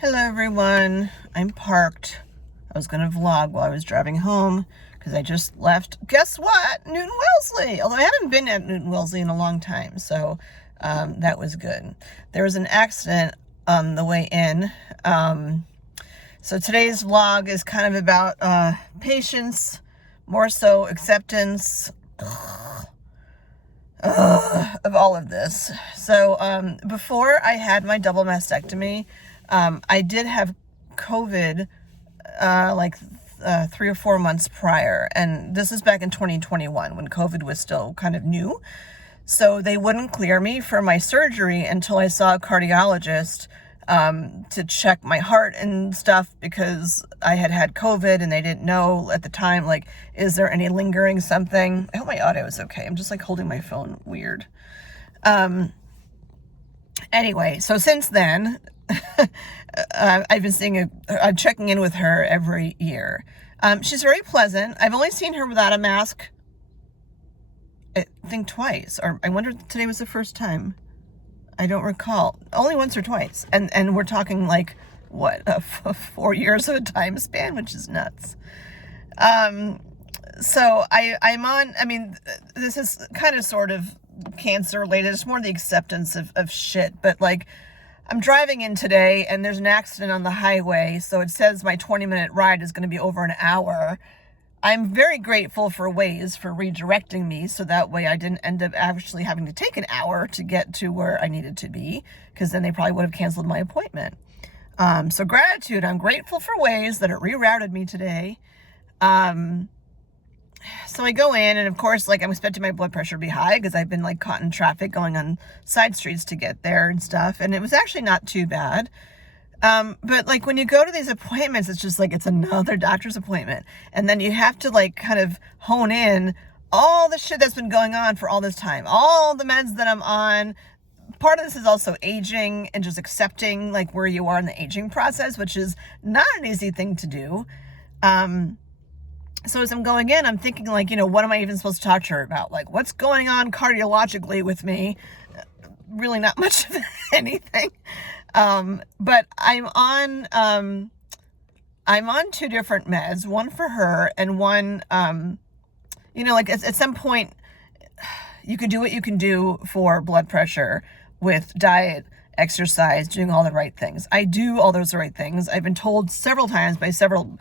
Hello everyone, I'm parked. I was going to vlog while I was driving home because I just left, guess what, Newton Wellesley. Although I haven't been at Newton Wellesley in a long time, so that was good. There was an accident on the way in. So today's vlog is kind of about patience, more so acceptance of all of this. So before I had my double mastectomy, I did have COVID 3 or 4 months prior, and this is back in 2021 when COVID was still kind of new. So they wouldn't clear me for my surgery until I saw a cardiologist to check my heart and stuff, because I had COVID and they didn't know at the time, like, is there any lingering something? I hope my audio is okay. I'm just like holding my phone weird. Anyway, so since then, I've been I'm checking in with her every year. She's very pleasant. I've only seen her without a mask, I think twice, or I wonder if today was the first time. I don't recall. Only once or twice. And we're talking like, what, 4 years of a time span, which is nuts. So I'm on, this is kind of sort of cancer related. It's more the acceptance of shit, but like, I'm driving in today and there's an accident on the highway. So it says my 20-minute ride is going to be over an hour. I'm very grateful for Waze for redirecting me, so that way I didn't end up actually having to take an hour to get to where I needed to be, because then they probably would have canceled my appointment. So gratitude. I'm grateful for Waze that it rerouted me today. So I go in, and of course, like, I'm expecting my blood pressure to be high because I've been like caught in traffic going on side streets to get there and stuff. And it was actually not too bad. But like when you go to these appointments, it's just like, it's another doctor's appointment. And then you have to like kind of hone in all the shit that's been going on for all this time, all the meds that I'm on. Part of this is also aging and just accepting like where you are in the aging process, which is not an easy thing to do. So as I'm going in, I'm thinking like, what am I even supposed to talk to her about? Like, what's going on cardiologically with me? Really not much of anything. But I'm on 2 different meds, one for her and one, like at some point you can do what you can do for blood pressure with diet, exercise, doing all the right things. I do all those right things. I've been told several times by several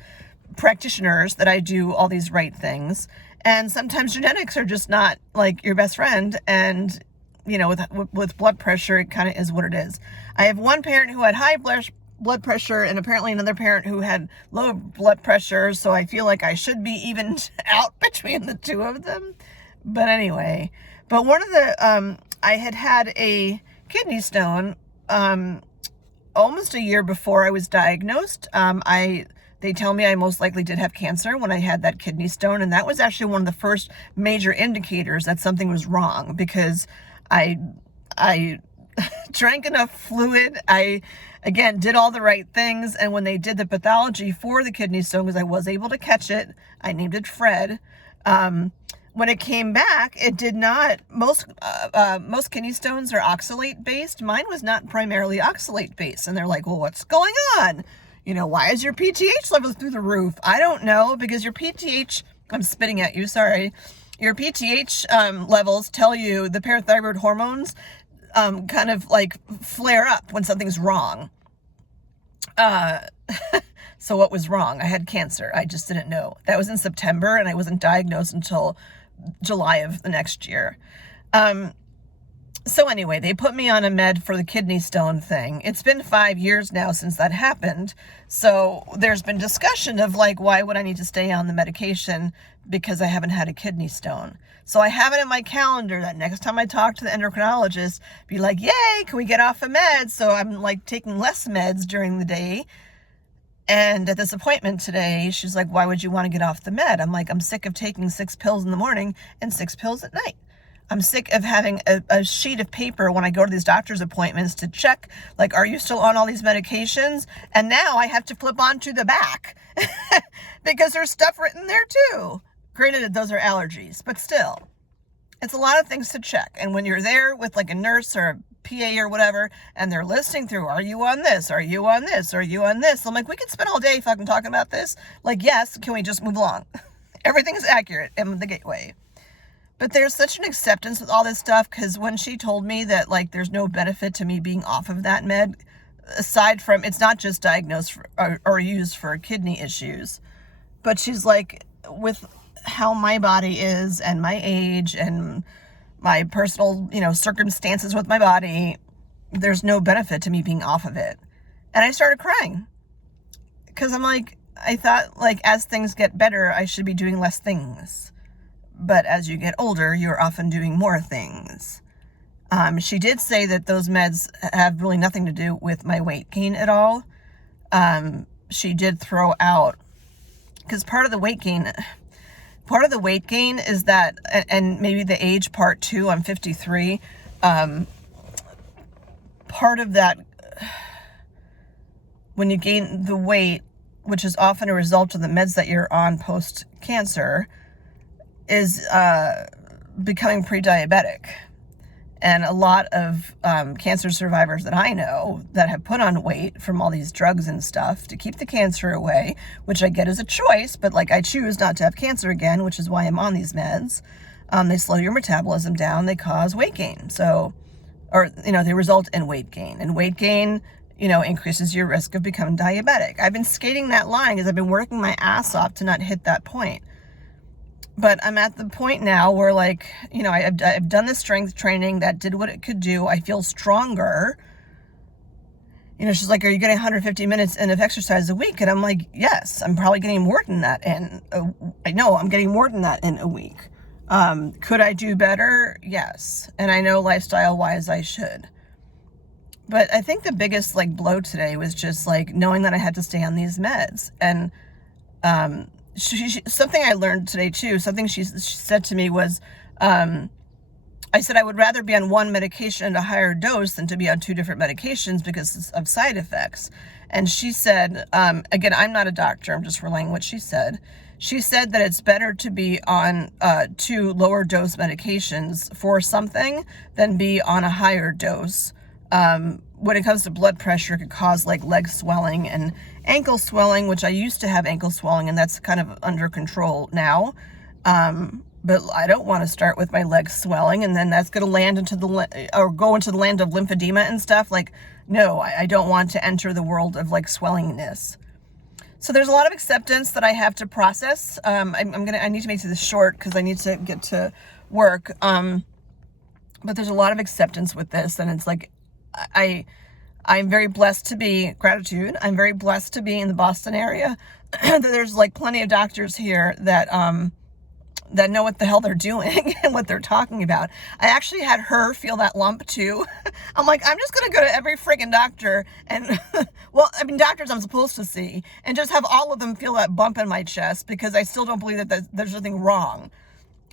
practitioners that I do all these right things. And sometimes genetics are just not like your best friend. And with blood pressure, it kind of is what it is. I have one parent who had high blood pressure and apparently another parent who had low blood pressure. So I feel like I should be evened out between the two of them. But anyway, one of the, I had a kidney stone almost a year before I was diagnosed. They tell me I most likely did have cancer when I had that kidney stone. And that was actually one of the first major indicators that something was wrong, because I drank enough fluid. I, again, did all the right things. And when they did the pathology for the kidney stone, because I was able to catch it, I named it Fred. When it came back, it did not, most kidney stones are oxalate based. Mine was not primarily oxalate based. And they're like, well, what's going on? Why is your PTH level through the roof? I don't know, because your PTH, I'm spitting at you, sorry. Your PTH levels tell you the parathyroid hormones kind of like flare up when something's wrong. So what was wrong? I had cancer. I just didn't know. That was in September, and I wasn't diagnosed until July of the next year. So anyway, they put me on a med for the kidney stone thing. It's been 5 years now since that happened. So there's been discussion of like, why would I need to stay on the medication because I haven't had a kidney stone? So I have it in my calendar that next time I talk to the endocrinologist, be like, yay, can we get off of meds? So I'm like taking less meds during the day. And at this appointment today, she's like, why would you want to get off the med? I'm like, I'm sick of taking 6 pills in the morning and 6 pills at night. I'm sick of having a sheet of paper when I go to these doctor's appointments to check, like, are you still on all these medications? And now I have to flip onto the back because there's stuff written there too. Granted, those are allergies, but still, it's a lot of things to check. And when you're there with like a nurse or a PA or whatever, and they're listening through, are you on this? Are you on this? Are you on this? I'm like, we could spend all day fucking talking about this. Like, yes, can we just move along? Everything is accurate in the gateway. But there's such an acceptance with all this stuff, because when she told me that, like, there's no benefit to me being off of that med, aside from, it's not just diagnosed for, or used for kidney issues, but she's like, with how my body is and my age and my personal, circumstances with my body, there's no benefit to me being off of it. And I started crying, because I'm like, I thought, like, as things get better, I should be doing less things. But as you get older, you're often doing more things. She did say that those meds have really nothing to do with my weight gain at all. She did throw out, because part of the weight gain is that, and maybe the age part too, I'm 53, part of that, when you gain the weight, which is often a result of the meds that you're on post-cancer, is becoming pre-diabetic. And a lot of cancer survivors that I know that have put on weight from all these drugs and stuff to keep the cancer away, which I get as a choice, but like I choose not to have cancer again, which is why I'm on these meds. They slow your metabolism down, they cause weight gain. They result in weight gain. And weight gain, increases your risk of becoming diabetic. I've been skating that line because I've been working my ass off to not hit that point. But I'm at the point now where, like, I've done the strength training that did what it could do. I feel stronger. She's like, are you getting 150 minutes in of exercise a week? And I'm like, yes, I'm probably getting more than that I know I'm getting more than that in a week. Could I do better? Yes. And I know lifestyle-wise I should. But I think the biggest, like, blow today was just, like, knowing that I had to stay on these meds. And, something I learned today too, something she said to me was, I said I would rather be on one medication at a higher dose than to be on two different medications because of side effects. And she said, again, I'm not a doctor, I'm just relaying what she said. She said that it's better to be on two lower dose medications for something than be on a higher dose. When it comes to blood pressure, it could cause like leg swelling and ankle swelling, which I used to have ankle swelling, and that's kind of under control now. But I don't want to start with my legs swelling, and then that's going to land into go into the land of lymphedema and stuff. Like, no, I don't want to enter the world of like swellingness. So there's a lot of acceptance that I have to process. I need to make this short because I need to get to work. But there's a lot of acceptance with this, and it's like, I'm very blessed to be, gratitude, I'm very blessed to be in the Boston area. There's like plenty of doctors here that know what the hell they're doing and what they're talking about. I actually had her feel that lump too. I'm like, I'm just going to go to every friggin' doctor and, doctors I'm supposed to see, and just have all of them feel that bump in my chest, because I still don't believe that there's nothing wrong.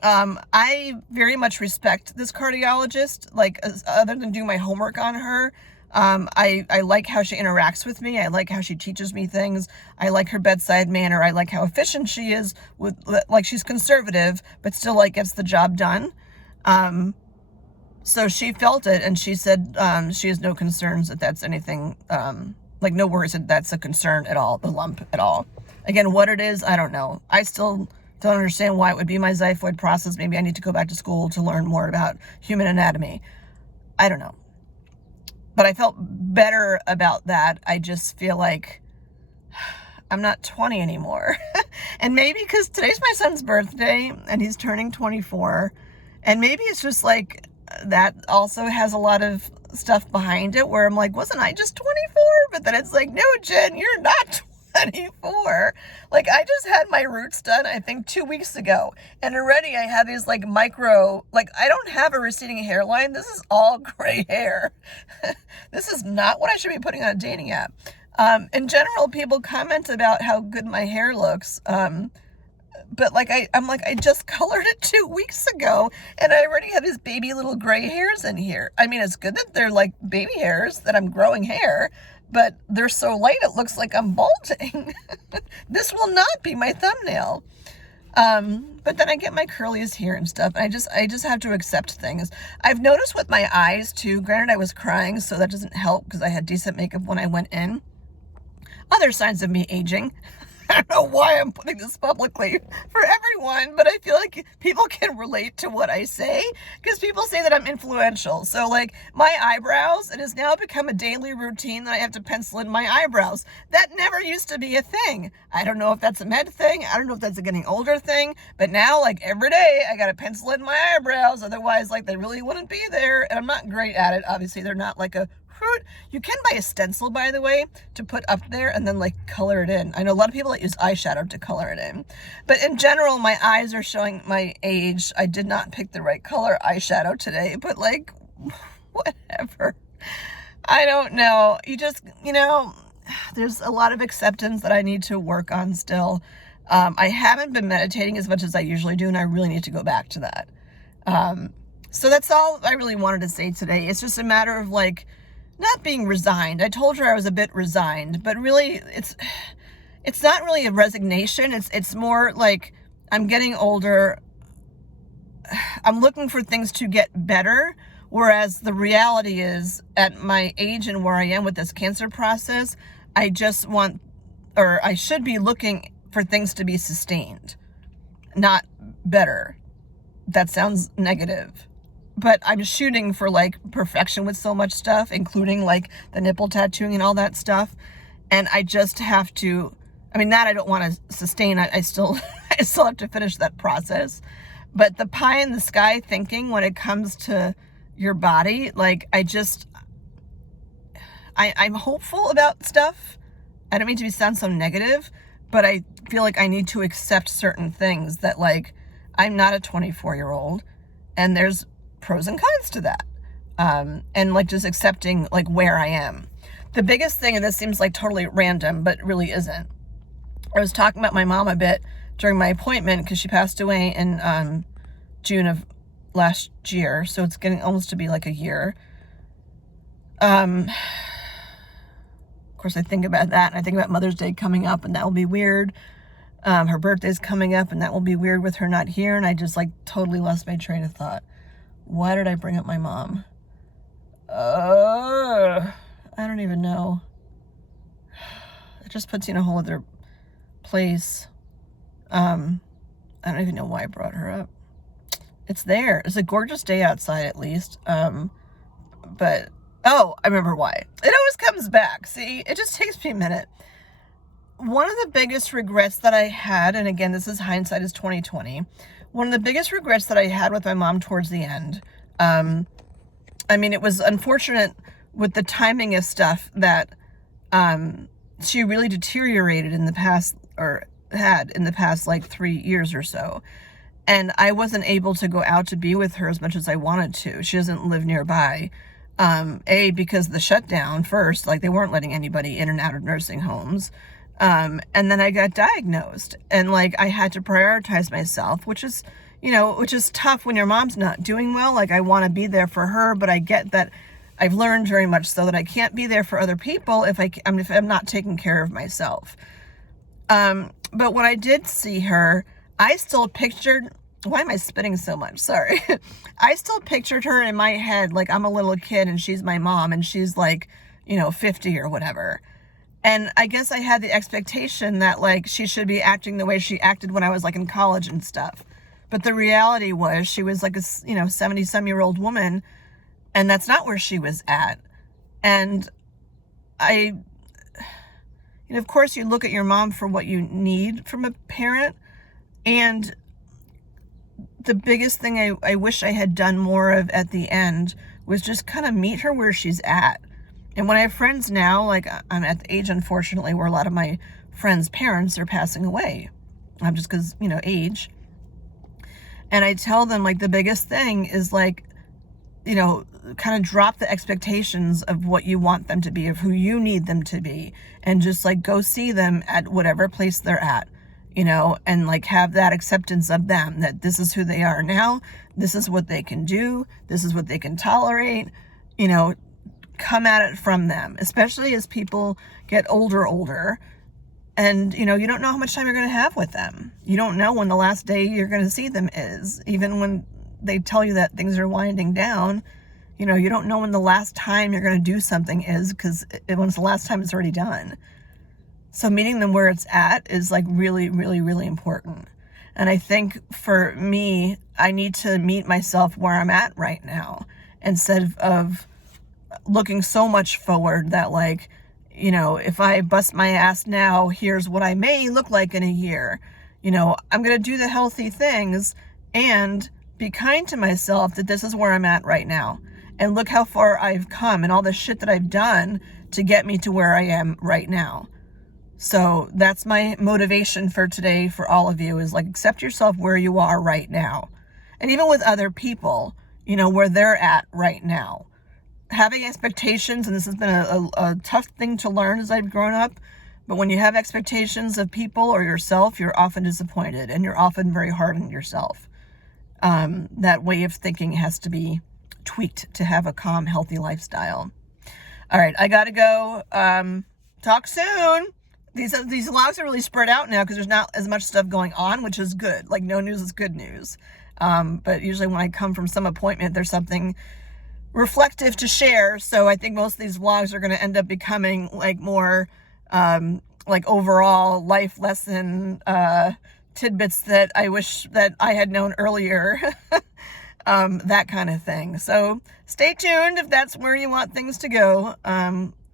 I very much respect this cardiologist, like, other than doing my homework on her. I like how she interacts with me. I like how she teaches me things. I like her bedside manner. I like how efficient she is with, like, she's conservative, but still, like, gets the job done. So she felt it, and she said, she has no concerns that that's anything, no worries that that's a concern at all, the lump at all. Again, what it is, I don't know. I still don't understand why it would be my xiphoid process. Maybe I need to go back to school to learn more about human anatomy. I don't know. But I felt better about that. I just feel like I'm not 20 anymore. And maybe because today's my son's birthday and he's turning 24. And maybe it's just like that also has a lot of stuff behind it where I'm like, wasn't I just 24? But then it's like, no, Jen, you're not 24. Like, I just had my roots done, I think 2 weeks ago, and already I have these like micro, like, I don't have a receding hairline. This is all gray hair. This is not what I should be putting on a dating app. In general, people comment about how good my hair looks. But like, I'm like, I just colored it 2 weeks ago and I already have these baby little gray hairs in here. I mean, it's good that they're like baby hairs, that I'm growing hair, but they're so light it looks like I'm balding. This will not be my thumbnail. But then I get my curlies here and stuff, and I just have to accept things. I've noticed with my eyes too, granted I was crying, so that doesn't help because I had decent makeup when I went in. Other signs of me aging. I don't know why I'm putting this publicly for everyone, but I feel like people can relate to what I say because people say that I'm influential. So like my eyebrows, it has now become a daily routine that I have to pencil in my eyebrows. That never used to be a thing. I don't know if that's a med thing. I don't know if that's a getting older thing, but now like every day I got to pencil in my eyebrows. Otherwise like they really wouldn't be there. And I'm not great at it. Obviously they're not like a you can buy a stencil, by the way, to put up there and then like color it in. I know a lot of people that use eyeshadow to color it in. But in general, my eyes are showing my age. I did not pick the right color eyeshadow today, but like, whatever. I don't know. There's a lot of acceptance that I need to work on still. I haven't been meditating as much as I usually do, and I really need to go back to that. So that's all I really wanted to say today. It's just a matter of like, not being resigned. I told her I was a bit resigned, but really it's not really a resignation. It's more like I'm getting older. I'm looking for things to get better. Whereas the reality is at my age and where I am with this cancer process, I just want, or I should be looking for things to be sustained, not better. That sounds negative. But I'm shooting for like perfection with so much stuff, including like the nipple tattooing and all that stuff. And I just have to, that I don't want to sustain. I still have to finish that process. But the pie in the sky thinking when it comes to your body, like I'm hopeful about stuff. I don't mean to sound so negative, but I feel like I need to accept certain things that like, I'm not a 24-year-old and there's pros and cons to that. And like just accepting like where I am. The biggest thing, and this seems like totally random, but really isn't. I was talking about my mom a bit during my appointment because she passed away in June of last year. So it's getting almost to be like a year. Of course I think about that and I think about Mother's Day coming up and that will be weird. Her birthday's coming up and that will be weird with her not here. And I just like totally lost my train of thought. Why did I bring up my mom? I don't even know. It just puts you in a whole other place. I don't even know why I brought her up. It's there. It's a gorgeous day outside at least. But, I remember why. It always comes back. See, it just takes me a minute. One of the biggest regrets that I had, and again, this is hindsight is 2020. One of the biggest regrets that I had with my mom towards the end, it was unfortunate with the timing of stuff that she really deteriorated in the past, or had in the past like 3 years or so. And I wasn't able to go out to be with her as much as I wanted to. She doesn't live nearby. Because of the shutdown first, like they weren't letting anybody in and out of nursing homes. And then I got diagnosed and like I had to prioritize myself, which is tough when your mom's not doing well. Like I want to be there for her, but I get that I've learned very much so that I can't be there for other people if I'm not taking care of myself. But when I did see her, I still pictured, why am I spitting so much? Sorry. I still pictured her in my head like I'm a little kid and she's my mom and she's like, 50 or whatever. And I guess I had the expectation that like she should be acting the way she acted when I was like in college and stuff. But the reality was she was like a 70-some-year-old woman, and that's not where she was at. And of course you look at your mom for what you need from a parent. And the biggest thing I wish I had done more of at the end was just kind of meet her where she's at. And when I have friends now, like I'm at the age, unfortunately, where a lot of my friends' parents are passing away, just because, age. And I tell them like the biggest thing is like, kind of drop the expectations of what you want them to be, of who you need them to be, and just like go see them at whatever place they're at, and like have that acceptance of them, that this is who they are now, this is what they can do, this is what they can tolerate, come at it from them, especially as people get older. And, you know, you don't know how much time you're going to have with them. You don't know when the last day you're going to see them is. Even when they tell you that things are winding down, you know, you don't know when the last time you're going to do something is, because when it's the last time, it's already done. So meeting them where it's at is like really, really, really important. And I think for me, I need to meet myself where I'm at right now, instead of looking so much forward that, like, you know, if I bust my ass now, here's what I may look like in a year. You know, I'm going to do the healthy things and be kind to myself that this is where I'm at right now. And look how far I've come and all the shit that I've done to get me to where I am right now. So that's my motivation for today for all of you, is like, accept yourself where you are right now. And even with other people, you know, where they're at right now. Having expectations, and this has been a tough thing to learn as I've grown up, but when you have expectations of people or yourself, you're often disappointed, and you're often very hard on yourself. That way of thinking has to be tweaked to have a calm, healthy lifestyle. All right, I gotta go. Talk soon. These vlogs are really spread out now because there's not as much stuff going on, which is good. Like, no news is good news. But usually when I come from some appointment, there's something reflective to share. So I think most of these vlogs are going to end up becoming like more like overall life lesson tidbits that I wish that I had known earlier. That kind of thing. So stay tuned if that's where you want things to go.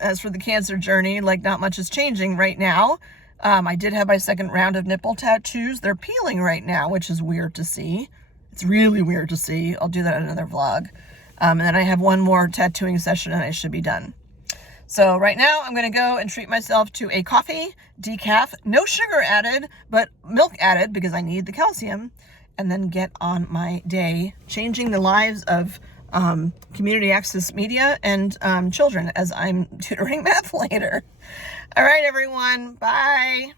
As for the cancer journey, like, not much is changing right now. I did have my second round of nipple tattoos. They're peeling right now, which is weird to see. It's really weird to see. I'll do that in another vlog. And then I have one more tattooing session and I should be done. So right now I'm going to go and treat myself to a coffee, decaf, no sugar added, but milk added because I need the calcium, and then get on my day changing the lives of community access media and children as I'm tutoring math later. All right, everyone. Bye.